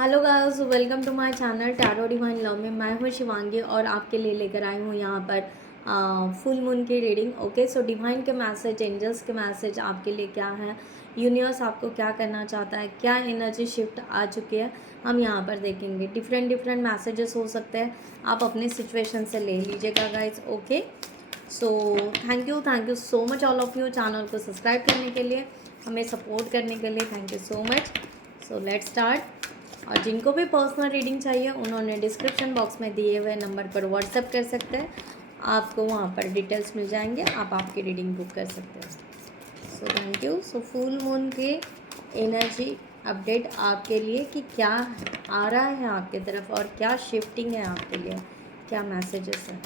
Hello guys, welcome to my channel tarot divine love में। मैं हूँ शिवांगी और आपके लिए लेकर आई हूँ यहाँ पर फुल मून की रीडिंग। ओके, सो डिवाइन के मैसेज, एंजल्स के मैसेज आपके लिए क्या है, यूनिवर्स आपको क्या करना चाहता है, क्या एनर्जी शिफ्ट आ चुकी है, हम यहाँ पर देखेंगे। डिफरेंट मैसेजेस हो सकते हैं, आप अपने सिचुएशन से ले लीजिएगा guys. Okay, so thank you so much all of you channel को सब्सक्राइब करने के लिए, हमें सपोर्ट करने के लिए। Thank you so much. So let's start. और जिनको भी पर्सनल रीडिंग चाहिए उन्होंने डिस्क्रिप्शन बॉक्स में दिए हुए नंबर पर व्हाट्सएप कर सकते हैं, आपको वहाँ पर डिटेल्स मिल जाएंगे, आप आपकी रीडिंग बुक कर सकते हैं। So thank you. So full moon के एनर्जी अपडेट आपके लिए कि क्या आ रहा है आपके तरफ और क्या शिफ्टिंग है आपके लिए, क्या मैसेजेस हैं।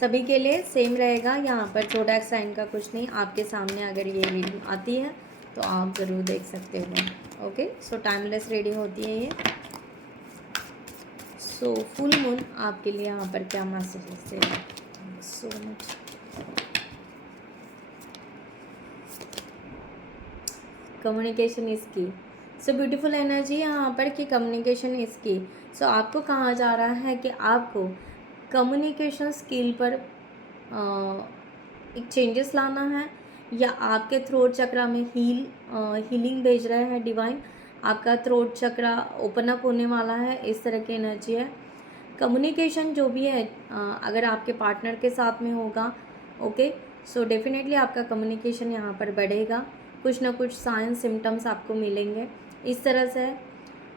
सभी के लिए सेम रहेगा, यहाँ पर छोटा साइन का कुछ नहीं। आपके सामने अगर ये रीडिंग आती है तो आप ज़रूर देख सकते हो। ओके, सो टाइमलेस रीडिंग होती है ये। सो फुल मून आपके लिए यहाँ पर क्या मैसेजेस दे रहा है। सो मच कम्युनिकेशन इज की। सो ब्यूटीफुल एनर्जी यहाँ पर कि कम्युनिकेशन इज की। सो आपको कहा जा रहा है कि आपको कम्युनिकेशन स्किल पर एक चेंजेस लाना है, या आपके थ्रोट चक्रा में हीलिंग भेज रहे हैं डिवाइन। आपका थ्रोट चक्रा ओपन अप होने वाला है, इस तरह की एनर्जी है। कम्युनिकेशन जो भी है अगर आपके पार्टनर के साथ में होगा, ओके, सो डेफिनेटली आपका कम्युनिकेशन यहाँ पर बढ़ेगा। कुछ ना कुछ साइन सिम्टम्स आपको मिलेंगे इस तरह से।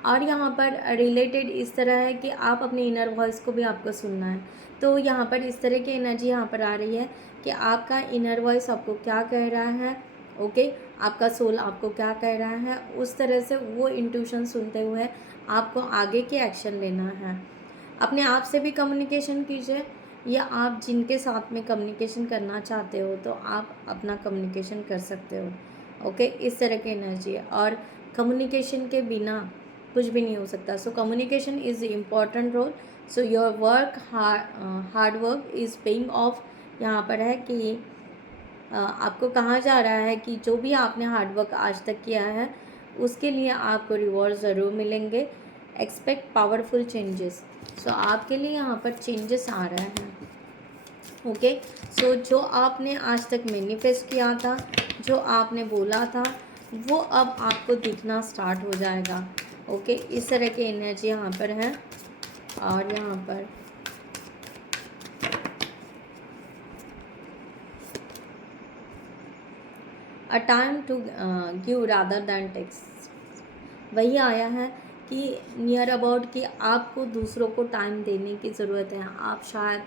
और यहाँ पर रिलेटेड इस तरह है कि आप अपने इनर वॉइस को भी आपको सुनना है। तो यहाँ पर इस तरह की एनर्जी यहाँ पर आ रही है कि आपका इनर वॉइस आपको क्या कह रहा है, ओके, आपका सोल आपको क्या कह रहा है, उस तरह से वो इंट्यूशन सुनते हुए आपको आगे के एक्शन लेना है। अपने आप से भी कम्युनिकेशन कीजिए, या आप जिनके साथ में कम्युनिकेशन करना चाहते हो तो आप अपना कम्युनिकेशन कर सकते हो। ओके, इस तरह की एनर्जी है। और कम्युनिकेशन के बिना कुछ भी नहीं हो सकता। So communication is important role. So your work hard work is paying off. यहाँ पर है कि आपको कहा जा रहा है कि जो भी आपने हार्ड वर्क आज तक किया है उसके लिए आपको रिवॉर्ड ज़रूर मिलेंगे। Expect powerful changes. सो आपके लिए यहाँ पर चेंजेस आ रहे हैं। ओके, सो जो आपने आज तक मैनिफेस्ट किया था, जो आपने बोला था, वो अब आपको दिखना स्टार्ट हो जाएगा। ओके, इस तरह की एनर्जी यहाँ पर है। और यहाँ पर a time to give rather than takes वही आया है कि नियर अबाउट कि आपको दूसरों को टाइम देने की ज़रूरत है। आप शायद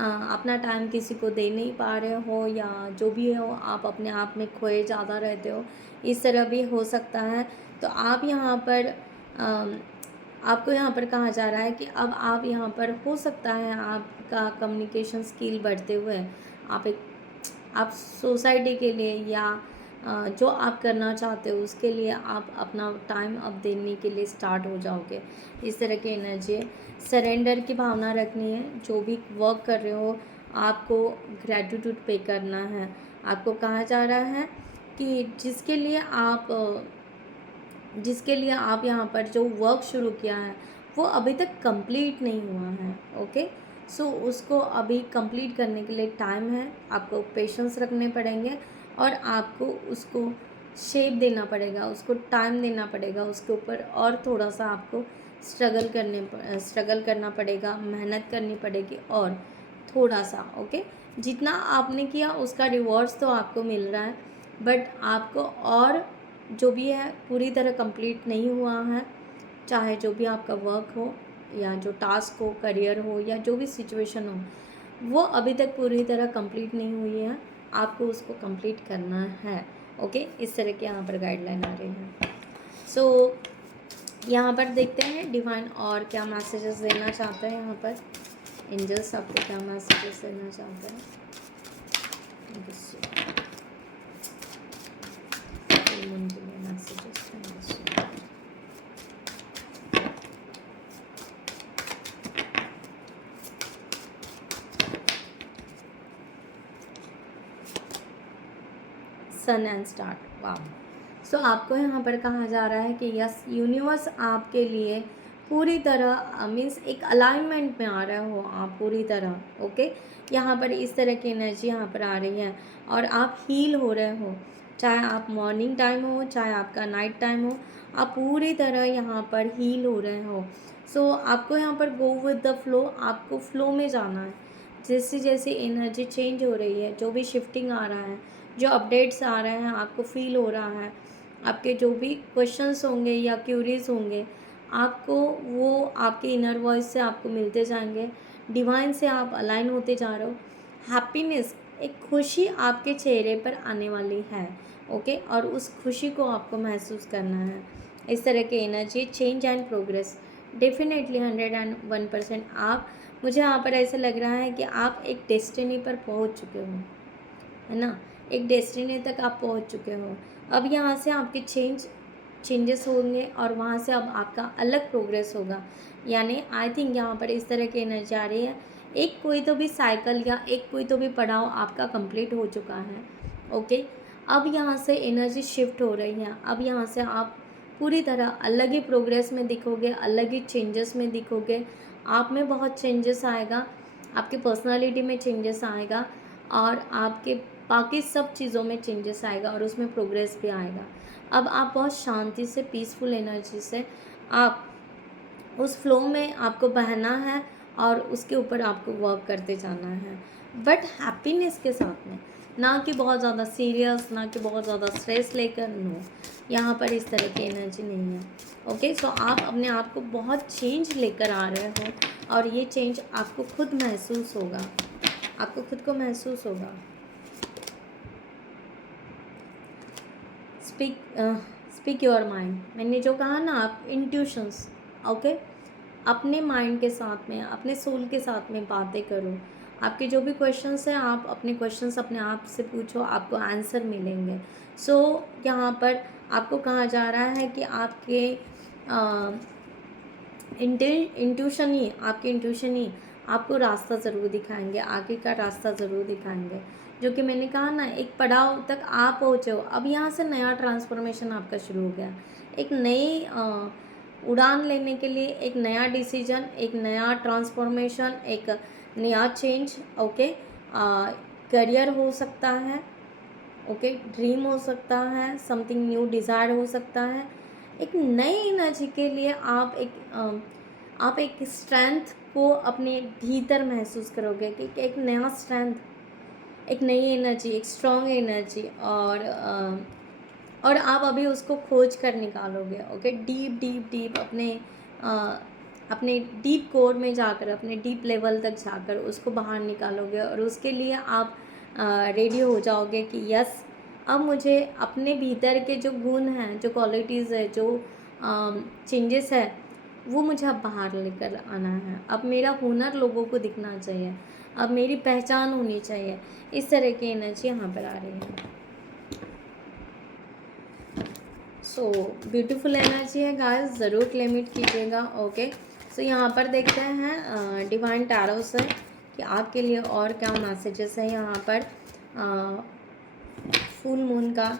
अपना टाइम किसी को दे नहीं पा रहे हो, या जो भी हो आप अपने आप में खोए ज़्यादा रहते हो, इस तरह भी हो सकता है। तो आप यहाँ पर आपको यहाँ पर कहा जा रहा है कि अब आप यहाँ पर हो सकता है आपका कम्युनिकेशन स्किल बढ़ते हुए आप सोसाइटी के लिए या जो आप करना चाहते हो उसके लिए आप अपना टाइम अब देने के लिए स्टार्ट हो जाओगे। इस तरह की एनर्जी है। सरेंडर की भावना रखनी है। जो भी वर्क कर रहे हो आपको ग्रैटिट्यूड पे करना है। आपको कहा जा रहा है कि जिसके लिए आप यहाँ पर जो वर्क शुरू किया है वो अभी तक कंप्लीट नहीं हुआ है। ओके, सो उसको अभी कंप्लीट करने के लिए टाइम है। आपको पेशेंस रखने पड़ेंगे और आपको उसको शेप देना पड़ेगा, उसको टाइम देना पड़ेगा, उसके ऊपर और थोड़ा सा आपको स्ट्रगल करना पड़ेगा, मेहनत करनी पड़ेगी और थोड़ा सा। ओके, जितना आपने किया उसका रिवॉर्ड्स तो आपको मिल रहा है, बट आपको और जो भी है पूरी तरह कंप्लीट नहीं हुआ है। चाहे जो भी आपका वर्क हो या जो टास्क हो, करियर हो या जो भी सिचुएशन हो, वो अभी तक पूरी तरह कंप्लीट नहीं हुई है, आपको उसको कंप्लीट करना है। ओके, इस तरह के यहाँ पर गाइडलाइन आ रही है। सो यहाँ पर देखते हैं डिवाइन और क्या मैसेजेस देना चाहते हैं। यहाँ पर एंजल्स आपको क्या मैसेजेस देना चाहते हैं। सन एंड स्टार्ट, वाह। सो आपको यहाँ पर कहा जा रहा है कि यस, यूनिवर्स आपके लिए पूरी तरह मीन्स एक अलाइनमेंट में आ रहे हो आप पूरी तरह। ओके, यहाँ पर इस तरह की एनर्जी यहाँ पर आ रही है और आप हील हो रहे हो, चाहे आप मॉर्निंग टाइम हो चाहे आपका नाइट टाइम हो, आप पूरी तरह यहाँ पर हील हो रहे हो। सो आपको यहाँ पर गो विद द फ्लो, आपको फ्लो में जाना है। जैसे जैसे एनर्जी चेंज हो रही है, जो भी शिफ्टिंग आ रहा है, जो अपडेट्स आ रहे हैं, आपको फील हो रहा है, आपके जो भी क्वेश्चंस होंगे या क्यूरीज होंगे, आपको वो आपके इनर वॉइस से आपको मिलते जाएंगे, डिवाइन से आप अलाइन होते जा रहे हो। हैप्पीनेस, एक खुशी आपके चेहरे पर आने वाली है। ओके, और उस खुशी को आपको महसूस करना है। इस तरह की energy, change and progress, definitely 101% आप, मुझे यहाँ पर ऐसा लग रहा है कि आप एक डेस्टिनी पर पहुँच चुके हो, है ना, एक डेस्टिनी तक आप पहुँच चुके हो। अब यहाँ से आपके चेंजेस होंगे और वहाँ से अब आपका अलग प्रोग्रेस होगा। यानी आई थिंक यहाँ पर इस तरह की एनर्जी आ रही है, एक कोई तो भी साइकिल या एक कोई तो भी पड़ाव आपका कंप्लीट हो चुका है। ओके, अब यहाँ से एनर्जी शिफ्ट हो रही है। अब यहाँ से आप पूरी तरह अलग ही प्रोग्रेस में दिखोगे, अलग ही चेंजेस में दिखोगे। आप में बहुत चेंजेस आएगा, आपके पर्सनालिटी में चेंजेस आएगा और आपके बाकी सब चीज़ों में चेंजेस आएगा और उसमें प्रोग्रेस भी आएगा। अब आप बहुत शांति से, पीसफुल एनर्जी से आप उस फ्लो में आपको बहना है और उसके ऊपर आपको वर्क करते जाना है, बट हैप्पीनेस के साथ में, ना कि बहुत ज़्यादा सीरियस, ना कि बहुत ज़्यादा स्ट्रेस लेकर। नो, यहाँ पर इस तरह की एनर्जी नहीं है। ओके, सो आप अपने आप को बहुत चेंज लेकर आ रहे हो और ये चेंज आपको खुद महसूस होगा, आपको खुद को महसूस होगा। स्पीक योर माइंड, मैंने जो कहा ना, आप इंट्यूशंस, ओके, अपने माइंड के साथ में, अपने सोल के साथ में बातें करो। आपके जो भी क्वेश्चंस हैं, आप अपने क्वेश्चंस अपने आप से पूछो, आपको आंसर मिलेंगे। सो यहाँ पर आपको कहा जा रहा है कि आपके इंट्यूशन ही, आपके इंट्यूशन ही आपको रास्ता ज़रूर दिखाएंगे, आगे का रास्ता ज़रूर दिखाएंगे। जो कि मैंने कहा ना, एक पड़ाव तक आप पहुँचे हो, अब यहाँ से नया ट्रांसफॉर्मेशन आपका शुरू हो गया, एक नई उड़ान लेने के लिए, एक नया डिसीजन, एक नया ट्रांसफॉर्मेशन, एक नया चेंज। ओके, करियर हो सकता है, ओके, ड्रीम हो सकता है, समथिंग न्यू डिज़ायर हो सकता है। एक नई एनर्जी के लिए आप एक स्ट्रेंथ को अपने भीतर महसूस करोगे कि एक नया स्ट्रेंथ, एक नई एनर्जी, एक स्ट्रॉन्ग एनर्जी, और आप अभी उसको खोज कर निकालोगे। ओके, डीप डीप डीप अपने डीप कोर में जाकर, अपने डीप लेवल तक जाकर उसको बाहर निकालोगे और उसके लिए आप रेडी हो जाओगे कि यस, अब मुझे अपने भीतर के जो गुण हैं, जो क्वालिटीज़ है, जो चेंजेस है, वो मुझे अब बाहर लेकर आना है। अब मेरा हुनर लोगों को दिखना चाहिए, अब मेरी पहचान होनी चाहिए। इस तरह की एनर्जी यहाँ पर आ रही है। सो ब्यूटीफुल एनर्जी है गाइस, ज़रूर क्लेम इट कीजिएगा। ओके, सो यहाँ पर देखते हैं डिवाइन टैरो से कि आपके लिए और क्या मैसेजेस हैं यहाँ पर फुल मून का,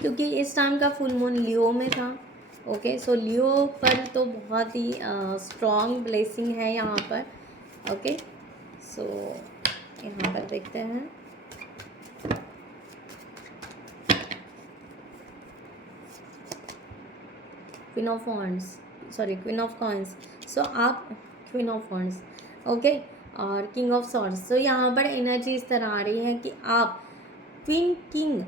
क्योंकि इस टाइम का फुल मून लियो में था। ओके, सो लियो पर तो बहुत ही स्ट्रॉन्ग ब्लेसिंग है यहाँ पर। ओके, सो यहाँ पर देखते हैं क्वीन ऑफ कॉइन्स। सो आप क्वीन ऑफ वॉन्ड्स, ओके, और किंग ऑफ सॉर्ड्स। सो यहाँ पर एनर्जी इस तरह आ रही है कि आप किंग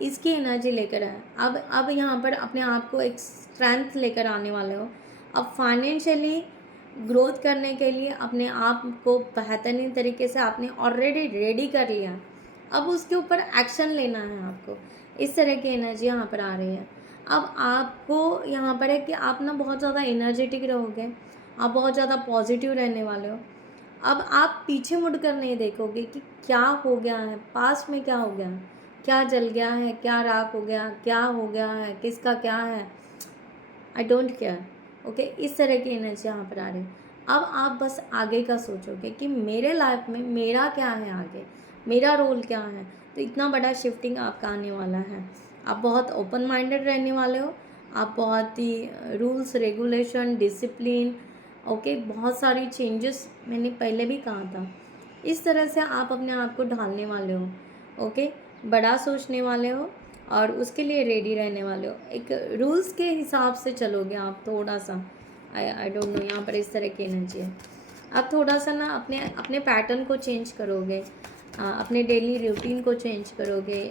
इसकी एनर्जी लेकर आए। अब यहाँ पर अपने आप को एक स्ट्रेंथ लेकर आने वाले हो। अब फाइनेंशियली ग्रोथ करने के लिए अपने आप को बेहतरीन तरीके से आपने ऑलरेडी रेडी कर लिया, अब उसके ऊपर एक्शन लेना है आपको। इस तरह की एनर्जी यहाँ पर आ रही है। अब आपको यहाँ पर है कि आप ना बहुत ज़्यादा एनर्जेटिक रहोगे, आप बहुत ज़्यादा पॉजिटिव रहने वाले हो। अब आप पीछे मुड़ कर नहीं देखोगे कि क्या हो गया है, पास्ट में क्या हो गया, क्या जल गया है, क्या राख हो गया, क्या हो गया है, किसका क्या है, आई डोंट केयर। ओके, इस तरह की एनर्जी यहाँ पर आ रही है। अब आप बस आगे का सोचोगे कि मेरे लाइफ में मेरा क्या है आगे, मेरा रोल क्या है। तो इतना बड़ा शिफ्टिंग आपका आने वाला है। आप बहुत ओपन माइंडेड रहने वाले हो, आप बहुत ही रूल्स रेगुलेशन डिसिप्लिन, ओके, बहुत सारी चेंजेस मैंने पहले भी कहा था, इस तरह से आप अपने आप को ढालने वाले हो, ओके, बड़ा सोचने वाले हो और उसके लिए रेडी रहने वाले हो। एक रूल्स के हिसाब से चलोगे आप थोड़ा सा, आई डोंट नो, यहाँ पर इस तरह की एनर्जी है। आप थोड़ा सा ना अपने अपने पैटर्न को चेंज करोगे, अपने डेली रूटीन को चेंज करोगे,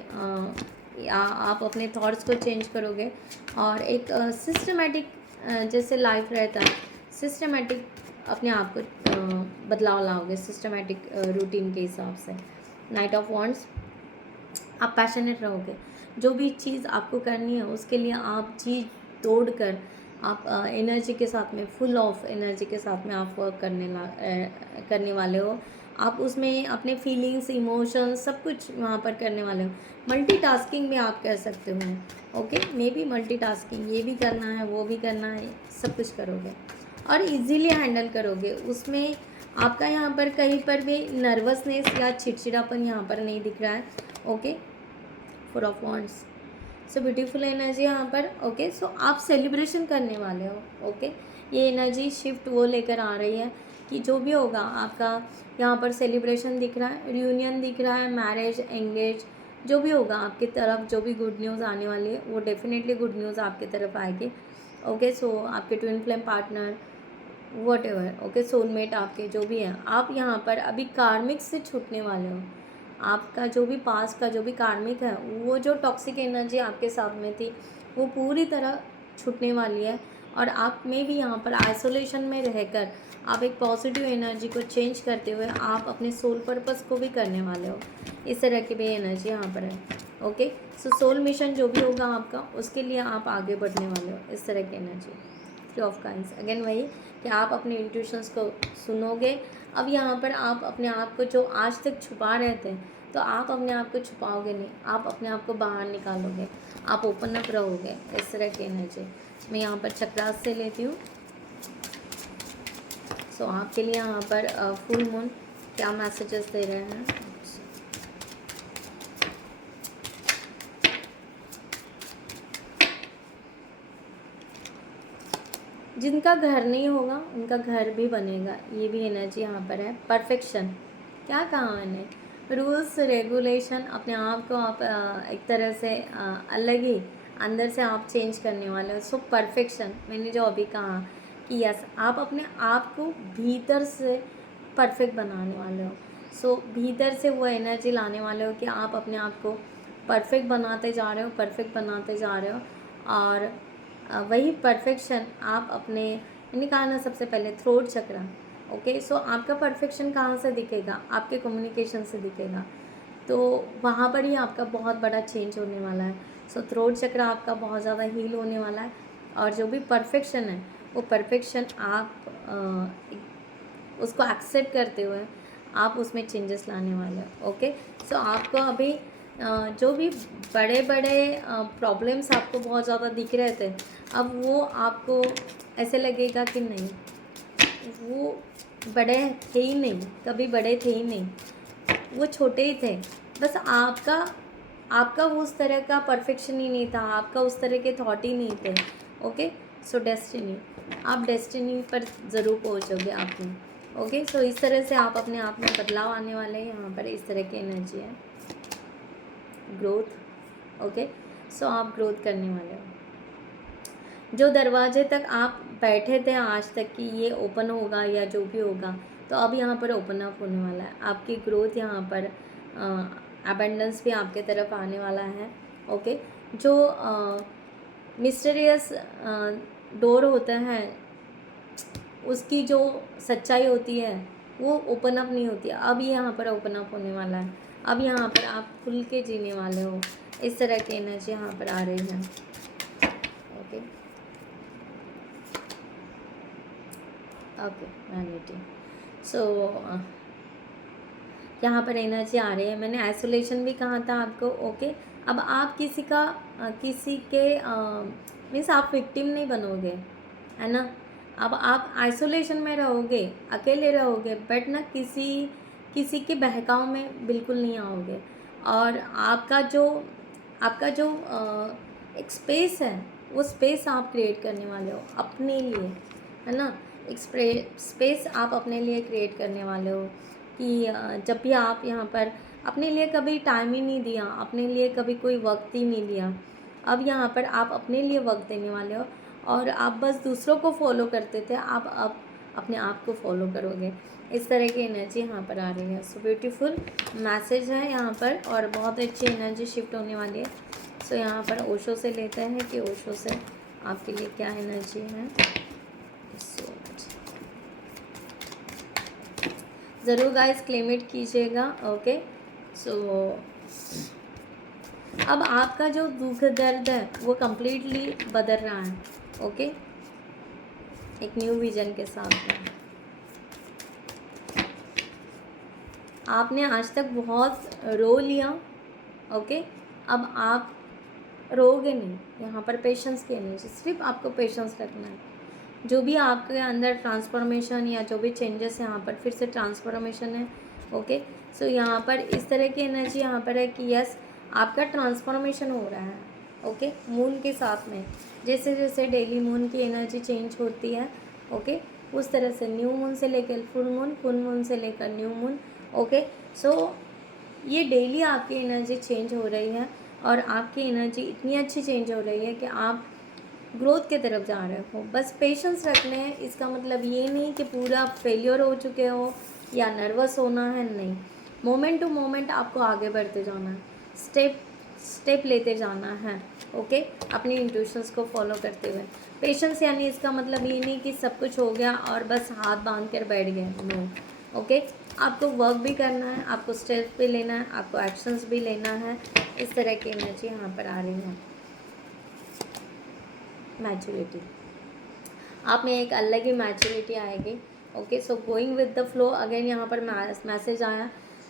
या आप अपने थॉट्स को चेंज करोगे और एक सिस्टमेटिक जैसे लाइफ रहता है, सिस्टमेटिक अपने आप को बदलाव लाओगे सिस्टमेटिक रूटीन के हिसाब से। नाइट ऑफ वॉन्ड्स, आप पैशनेट रहोगे, जो भी चीज़ आपको करनी है उसके लिए आप जी तोड़ कर आप एनर्जी के साथ में, फुल ऑफ एनर्जी के साथ में आप वर्क करने वाले हो। आप उसमें अपने फीलिंग्स इमोशंस सब कुछ वहाँ पर करने वाले हो। मल्टीटास्किंग भी आप कर सकते हो, ओके, मे बी मल्टीटास्किंग, ये भी करना है वो भी करना है, सब कुछ करोगे और इजीली हैंडल करोगे। उसमें आपका यहाँ पर कहीं पर भी नर्वसनेस या चिड़चिड़ापन यहाँ पर नहीं दिख रहा है, okay. 4 of wands, so beautiful energy यहाँ पर, ओके। सो आप सेलिब्रेशन करने वाले हो, ओके। ये एनर्जी शिफ्ट वो लेकर आ रही है कि जो भी होगा आपका यहाँ पर सेलिब्रेशन दिख रहा है, रियूनियन दिख रहा है, मैरिज एंगेज, जो भी होगा आपकी तरफ, जो भी गुड न्यूज़ आने वाली है वो डेफिनेटली गुड न्यूज़ आपकी तरफ आएगी, ओके। सो आपके twin flame partner what ever, okay, soulmate आपके जो भी हैं, आप यहाँ पर अभी कार्मिक से छूटने वाले हो। आपका जो भी पास्ट का जो भी कार्मिक है, वो जो टॉक्सिक एनर्जी आपके साथ में थी वो पूरी तरह छूटने वाली है और आप में भी यहाँ पर आइसोलेशन में रहकर आप एक पॉजिटिव एनर्जी को चेंज करते हुए आप अपने सोल पर्पस को भी करने वाले हो। इस तरह की भी एनर्जी यहाँ पर है, ओके। सो सोल मिशन जो भी होगा आपका, उसके लिए आप आगे बढ़ने वाले हो, इस तरह की एनर्जी। 3 ऑफ काइंड्स, अगेन वही कि आप अपने इंट्यूशंस को सुनोगे। अब यहाँ पर आप अपने आप को जो आज तक छुपा रहे थे, तो आप अपने आप को छुपाओगे नहीं, आप अपने आप को बाहर निकालोगे, आप ओपन अप रहोगे, इस तरह की एनर्जी। मैं यहाँ पर चक्रास से लेती हूँ। सो आपके लिए यहाँ पर फुल मून क्या मैसेजेस दे रहे हैं। जिनका घर नहीं होगा उनका घर भी बनेगा, ये भी एनर्जी यहाँ पर है। परफेक्शन, क्या कहा मैंने, रूल्स रेगुलेशन, अपने आप को आप एक तरह से अलग ही अंदर से आप चेंज करने वाले हो। सो परफेक्शन, मैंने जो अभी कहा कि यस, आप अपने आप को भीतर से परफेक्ट बनाने वाले हो। सो भीतर से वो एनर्जी लाने वाले हो कि आप अपने आप को परफेक्ट बनाते जा रहे हो, परफेक्ट बनाते जा रहे हो। और वही परफेक्शन आप अपने, मैंने कहा ना सबसे पहले थ्रोट चक्रा, ओके। सो आपका परफेक्शन कहाँ से दिखेगा, आपके कम्युनिकेशन से दिखेगा, तो वहाँ पर ही आपका बहुत बड़ा चेंज होने वाला है। सो थ्रोट चक्रा आपका बहुत ज़्यादा हील होने वाला है और जो भी परफेक्शन है वो परफेक्शन आप उसको एक्सेप्ट करते हुए आप उसमें चेंजेस लाने वाले हो, ओके। सो आपको अभी जो भी बड़े बड़े प्रॉब्लम्स आपको बहुत ज़्यादा दिख रहे थे, अब वो आपको ऐसे लगेगा कि नहीं, वो बड़े थे ही नहीं, कभी बड़े थे ही नहीं, वो छोटे ही थे, बस आपका आपका उस तरह का परफेक्शन ही नहीं था, आपका उस तरह के थॉट ही नहीं थे, ओके। सो डेस्टिनी, आप डेस्टिनी पर ज़रूर पहुंचोगे आपने, ओके। सो इस तरह से आप अपने आप में बदलाव आने वाले हैं, यहाँ पर इस तरह की एनर्जी है। Growth, okay. सो आप ग्रोथ करने वाले हो। जो दरवाजे तक आप बैठे थे आज तक कि ये ओपन होगा या जो भी होगा, तो अब यहाँ पर ओपन अप होने वाला है। आपकी ग्रोथ यहाँ पर अबेंडेंस भी आपके तरफ आने वाला है, ओके। जो मिस्टीरियस डोर होता है, उसकी जो सच्चाई होती है वो ओपन अप नहीं होती, अब ये यहाँ पर ओपन अप होने वाला है। अब यहाँ पर आप खुल के जीने वाले हो, इस तरह की एनर्जी यहाँ पर आ रही है, ओके ओके। वैनिटी, सो यहाँ पर एनर्जी आ रही है। मैंने आइसोलेशन भी कहा था आपको, ओके। अब आप किसी के मीन्स आप विक्टिम नहीं बनोगे, है ना। अब आप आइसोलेशन में रहोगे, अकेले रहोगे, बट ना किसी किसी के बहकाव में बिल्कुल नहीं आओगे। और आपका जो एक स्पेस है, वो स्पेस आप क्रिएट करने वाले हो अपने लिए, है ना। एक स्पेस आप अपने लिए क्रिएट करने वाले हो कि जब भी आप यहाँ पर अपने लिए कभी टाइम ही नहीं दिया, अपने लिए कभी कोई वक्त ही नहीं दिया, अब यहाँ पर आप अपने लिए वक्त देने वाले हो। और आप बस दूसरों को फॉलो करते थे, आप अब अपने आप को फॉलो करोगे। इस तरह की एनर्जी यहाँ पर आ रही है। सो ब्यूटीफुल मैसेज है यहाँ पर, और बहुत अच्छी एनर्जी शिफ्ट होने वाली है। सो यहाँ पर ओशो से लेते हैं कि ओशो से आपके लिए क्या एनर्जी है। सो ज़रूर गाइस क्लेम इट कीजिएगा। ओके, सो अब आपका जो दुख दर्द है वो कम्प्लीटली बदल रहा है। ओके, एक न्यू विजन के साथ में। आपने आज तक बहुत रो लिया। ओके, अब आप रोगे नहीं। यहाँ पर पेशेंस की एनर्जी, सिर्फ आपको पेशेंस रखना है। जो भी आपके अंदर ट्रांसफॉर्मेशन या जो भी चेंजेस यहाँ पर फिर से ट्रांसफॉर्मेशन है। ओके, सो यहाँ पर इस तरह की एनर्जी यहाँ पर है कि यस, आपका ट्रांसफॉर्मेशन हो रहा है। ओके, मून के साथ में जैसे जैसे डेली मून की एनर्जी चेंज होती है, ओके, उस तरह से न्यू मून से लेकर फुल मून से लेकर न्यू मून। ओके, सो ये डेली आपकी एनर्जी चेंज हो रही है, और आपकी एनर्जी इतनी अच्छी चेंज हो रही है कि आप ग्रोथ की तरफ जा रहे हो। बस पेशेंस रखने हैं। इसका मतलब ये नहीं कि पूरा फेलियर हो चुके हो या नर्वस होना है, नहीं। मोमेंट टू मोमेंट आपको आगे बढ़ते जाना है, स्टेप लेते जाना है। ओके, अपनी इंट्यूशंस को फॉलो करते हुए। पेशेंस यानी इसका मतलब ये नहीं कि सब कुछ हो गया और बस हाथ बांध कर बैठ गए, नो। ओके, आपको वर्क भी करना है, आपको स्टेप भी लेना है, आपको एक्शंस भी लेना है। इस तरह की एनर्जी यहाँ पर आ रही है। मैच्योरिटी, आप में एक अलग ही मैच्योरिटी आएगी। Okay, so going with the flow. Again यहाँ पर मैसेज आया।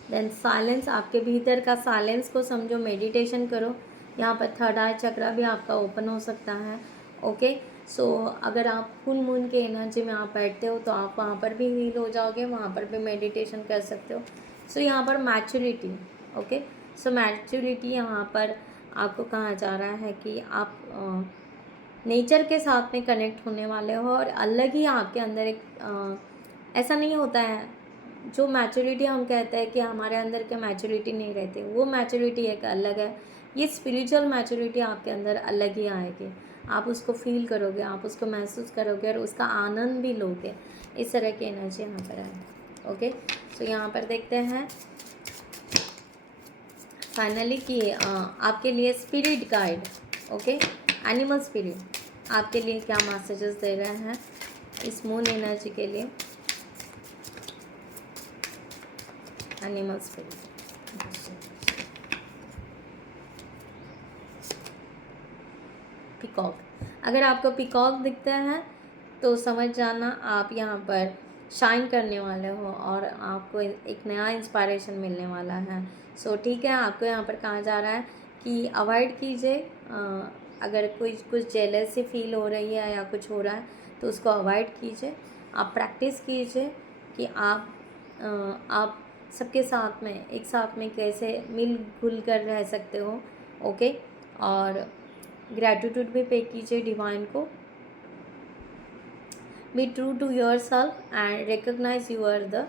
देन साइलेंस, आपके भीतर का साइलेंस को समझो, मेडिटेशन करो। यहाँ पर थर्ड आई चक्रा भी आपका ओपन हो सकता है। ओके, सो अगर आप फुल मून के एनर्जी में आप बैठते हो तो आप वहाँ पर भी हील हो जाओगे, वहाँ पर भी मेडिटेशन कर सकते हो। सो यहाँ पर मैच्योरिटी। ओके, सो मैच्योरिटी यहाँ पर आपको कहा जा रहा है कि आप नेचर के साथ में कनेक्ट होने वाले हो, और अलग ही आपके अंदर एक ऐसा नहीं होता है जो मैच्योरिटी हम कहते हैं कि हमारे अंदर क्या मैच्योरिटी नहीं रहती, वो मैच्योरिटी एक अलग है। ये स्पिरिचुअल मैच्योरिटी आपके अंदर अलग ही आएगी। आप उसको फील करोगे, आप उसको महसूस करोगे और उसका आनंद भी लोगे। इस तरह की एनर्जी यहाँ पर है। ओके, सो यहाँ पर देखते हैं फाइनली कि आपके लिए spirit guide, okay, animal spirit आपके लिए क्या मैसेजेस दे रहे हैं इस मून एनर्जी के लिए। एनिमल स्पिरिट, पिकॉक, अगर आपको पिकॉक दिखते हैं तो समझ जाना आप यहाँ पर शाइन करने वाले हो और आपको एक नया इंस्पायरेशन मिलने वाला है। सो ठीक है, आपको यहाँ पर कहा जा रहा है कि अवॉइड कीजिए, अगर कोई कुछ जेलसी फील हो रही है या कुछ हो रहा है तो उसको अवॉइड कीजिए। आप प्रैक्टिस कीजिए कि आप सबके साथ में एक साथ में कैसे मिल घुल कर रह सकते हो। ओके, और ग्रैटिट्यूड भी पे कीजिए डिवाइन को। Be true to yourself and recognise you are the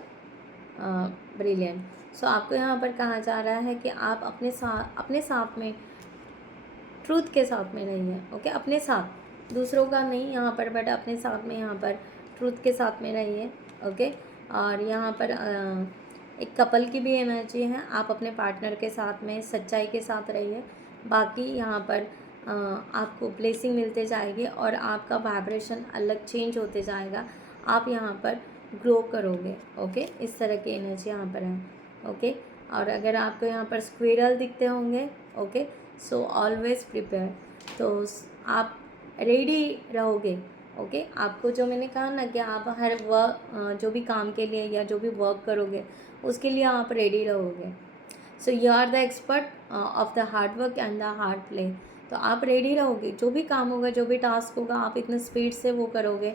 brilliant. So आपको यहाँ पर कहा जा रहा है कि आप अपने साथ में ट्रूथ के साथ में रहिए। ओके, अपने साथ, दूसरों का नहीं यहाँ पर, बट अपने साथ में यहाँ पर ट्रूथ के साथ में रहिए। ओके, और यहाँ पर एक कपल की भी एनर्जी है। आप अपने पार्टनर के साथ में सच्चाई के साथ रहिए। बाकी यहाँ पर आपको ब्लेसिंग मिलते जाएगी और आपका वाइब्रेशन अलग चेंज होते जाएगा। आप यहाँ पर ग्रो करोगे। ओके, इस तरह की एनर्जी यहाँ पर है। ओके, और अगर आपको यहाँ पर स्क्विरल दिखते होंगे, ओके, सो ऑलवेज प्रिपेयर, तो आप रेडी रहोगे। ओके, आपको जो मैंने कहा ना कि आप हर वर्क जो भी काम के लिए या जो भी वर्क करोगे उसके लिए आप रेडी रहोगे। So you are the expert of the hard work and the hard play. तो आप रेडी रहोगे, जो भी काम होगा, जो भी टास्क होगा, आप इतने स्पीड से वो करोगे,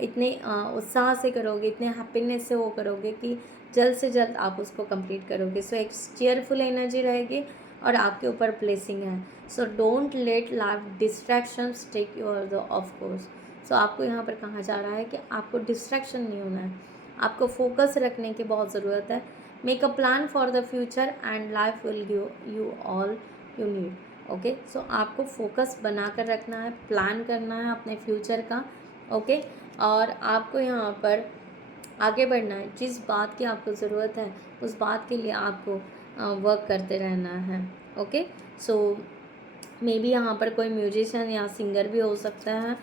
इतने उत्साह से करोगे, इतने हैप्पीनेस से वो करोगे कि जल्द से जल्द आप उसको कंप्लीट करोगे। सो एक चेयरफुल एनर्जी रहेगी और आपके ऊपर ब्लेसिंग है। So don't let life distractions take your the of course. So आपको यहाँ पर कहा जा रहा है कि आपको डिस्ट्रैक्शन नहीं होना है, आपको फोकस रखने की बहुत ज़रूरत है। Make a plan for the future and life will give you all you need. Okay, so आपको फोकस बना कर रखना है, प्लान करना है अपने फ्यूचर का। ओके, और आपको यहाँ पर आगे बढ़ना है। जिस बात की आपको ज़रूरत है उस बात के लिए आपको वर्क करते रहना है। ओके, सो मे बी यहाँ पर कोई म्यूजिशियन या सिंगर भी हो सकता है।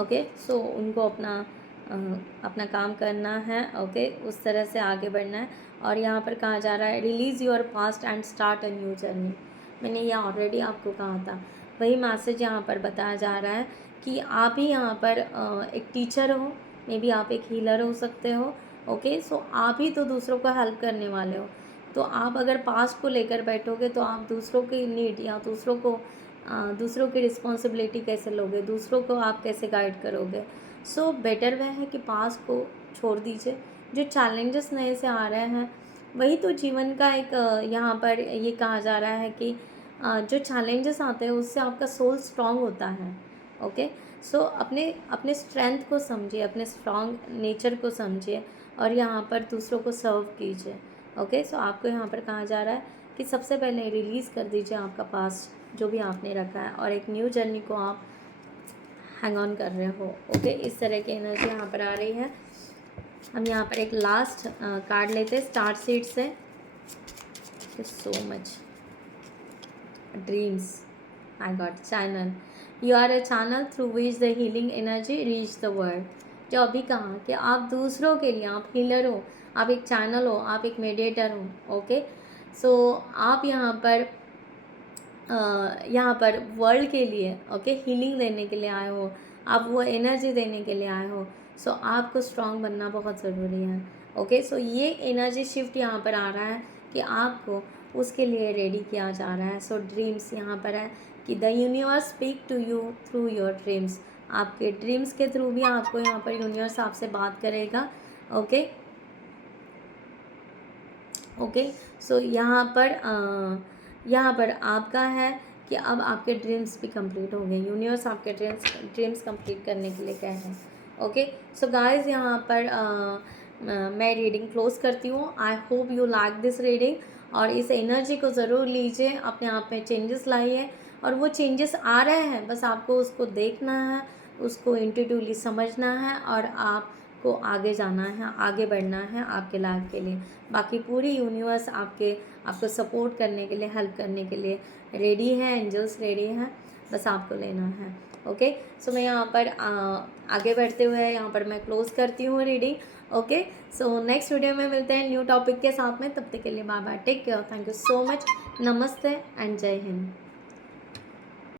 ओके, सो उनको अपना काम करना है। ओके, उस तरह से आगे बढ़ना है। और यहाँ पर कहा जा रहा है release your past and start a new journey. मैंने ये ऑलरेडी आपको कहा था, वही मैसेज यहाँ पर बताया जा रहा है कि आप ही यहाँ पर एक टीचर हो, मे बी आप एक हीलर हो सकते हो। ओके, सो आप ही तो दूसरों को हेल्प करने वाले हो। तो आप अगर पास्ट को लेकर बैठोगे तो आप दूसरों की नीड या दूसरों की रिस्पॉन्सिबिलिटी कैसे लोगे, दूसरों को आप कैसे गाइड करोगे। सो बेटर वह है कि पास्ट को छोड़ दीजिए। जो चैलेंजेस नए से आ रहे हैं वही तो जीवन का एक यहाँ पर ये कहा जा रहा है कि जो चैलेंजेस आते हैं उससे आपका सोल स्ट्रांग होता है। ओके, सो अपने स्ट्रेंथ को समझिए, अपने स्ट्रांग नेचर को समझिए और यहाँ पर दूसरों को सर्व कीजिए। ओके, सो आपको यहाँ पर कहा जा रहा है कि सबसे पहले रिलीज़ कर दीजिए आपका पास्ट जो भी आपने रखा है और एक न्यू जर्नी को आप हैंग ऑन कर रहे हो। ओके, इस तरह की एनर्जी यहाँ पर आ रही है। हम यहाँ पर एक लास्ट कार्ड लेते हैं स्टार सीड से। So much dreams, I got channel. You are a channel through which the healing energy reach the world. जो अभी कहा कि आप दूसरों के लिए, आप हीलर हो, आप एक चैनल हो, आप एक मेडिएटर हो। ओके, सो आप यहाँ पर वर्ल्ड के लिए ओके हीलिंग देने के लिए आए हो, आप वो एनर्जी देने के लिए आए हो। सो आपको स्ट्रांग बनना बहुत ज़रूरी है। ओके, सो ये एनर्जी शिफ्ट यहाँ पर आ रहा है कि आपको उसके लिए रेडी किया जा रहा है। सो ड्रीम्स यहाँ पर है कि the universe speak to you through your dreams. आपके ड्रीम्स के थ्रू भी आपको यहाँ पर यूनिवर्स आपसे बात करेगा। ओके, ओके, सो यहाँ पर आपका है कि अब आपके ड्रीम्स भी कंप्लीट हो गए। यूनिवर्स आपके ड्रीम्स कंप्लीट करने के लिए कह रहे हैं। ओके, सो गाइस यहाँ पर मैं रीडिंग क्लोज करती हूँ। I hope you like this reading और इस एनर्जी को ज़रूर लीजिए, अपने आप में चेंजेस लाइए। और वो चेंजेस आ रहे हैं, बस आपको उसको देखना है, उसको इंट्यूटिवली समझना है और आपको आगे जाना है, आगे बढ़ना है आपके लाइफ के लिए। बाकी पूरी यूनिवर्स आपको सपोर्ट करने के लिए, हेल्प करने के लिए रेडी है, एंजल्स रेडी हैं, बस आपको लेना है। ओके, सो मैं यहाँ पर आगे बढ़ते हुए यहाँ पर मैं क्लोज करती हूँ reading. Okay, so next video में मिलते हैं न्यू टॉपिक के साथ में। तब तक के लिए bye bye, take care, thank you so much, नमस्ते एंड जय हिंद।